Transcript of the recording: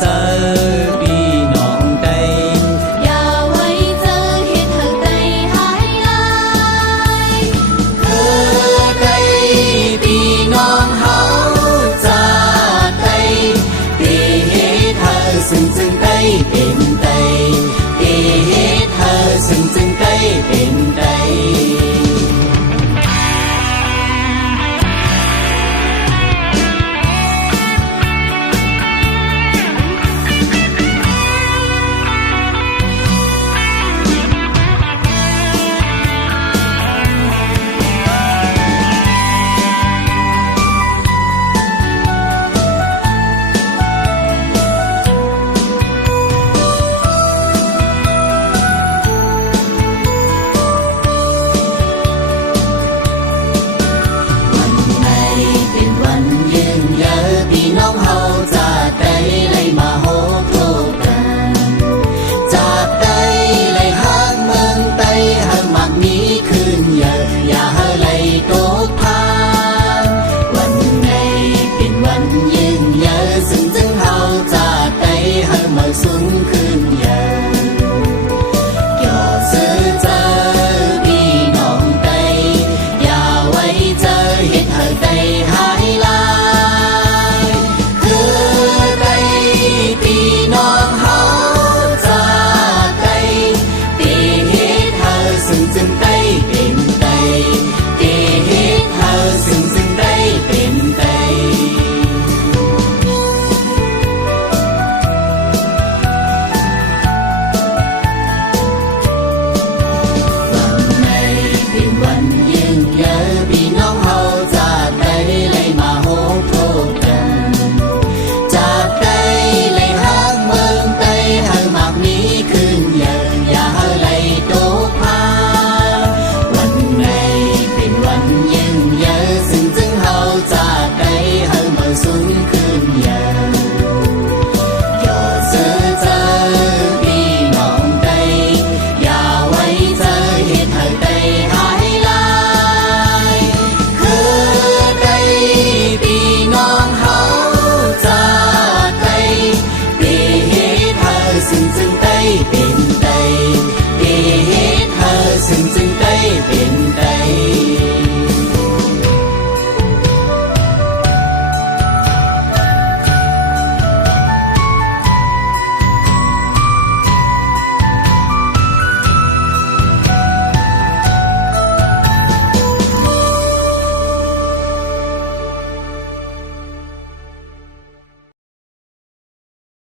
time. จากนี้คือ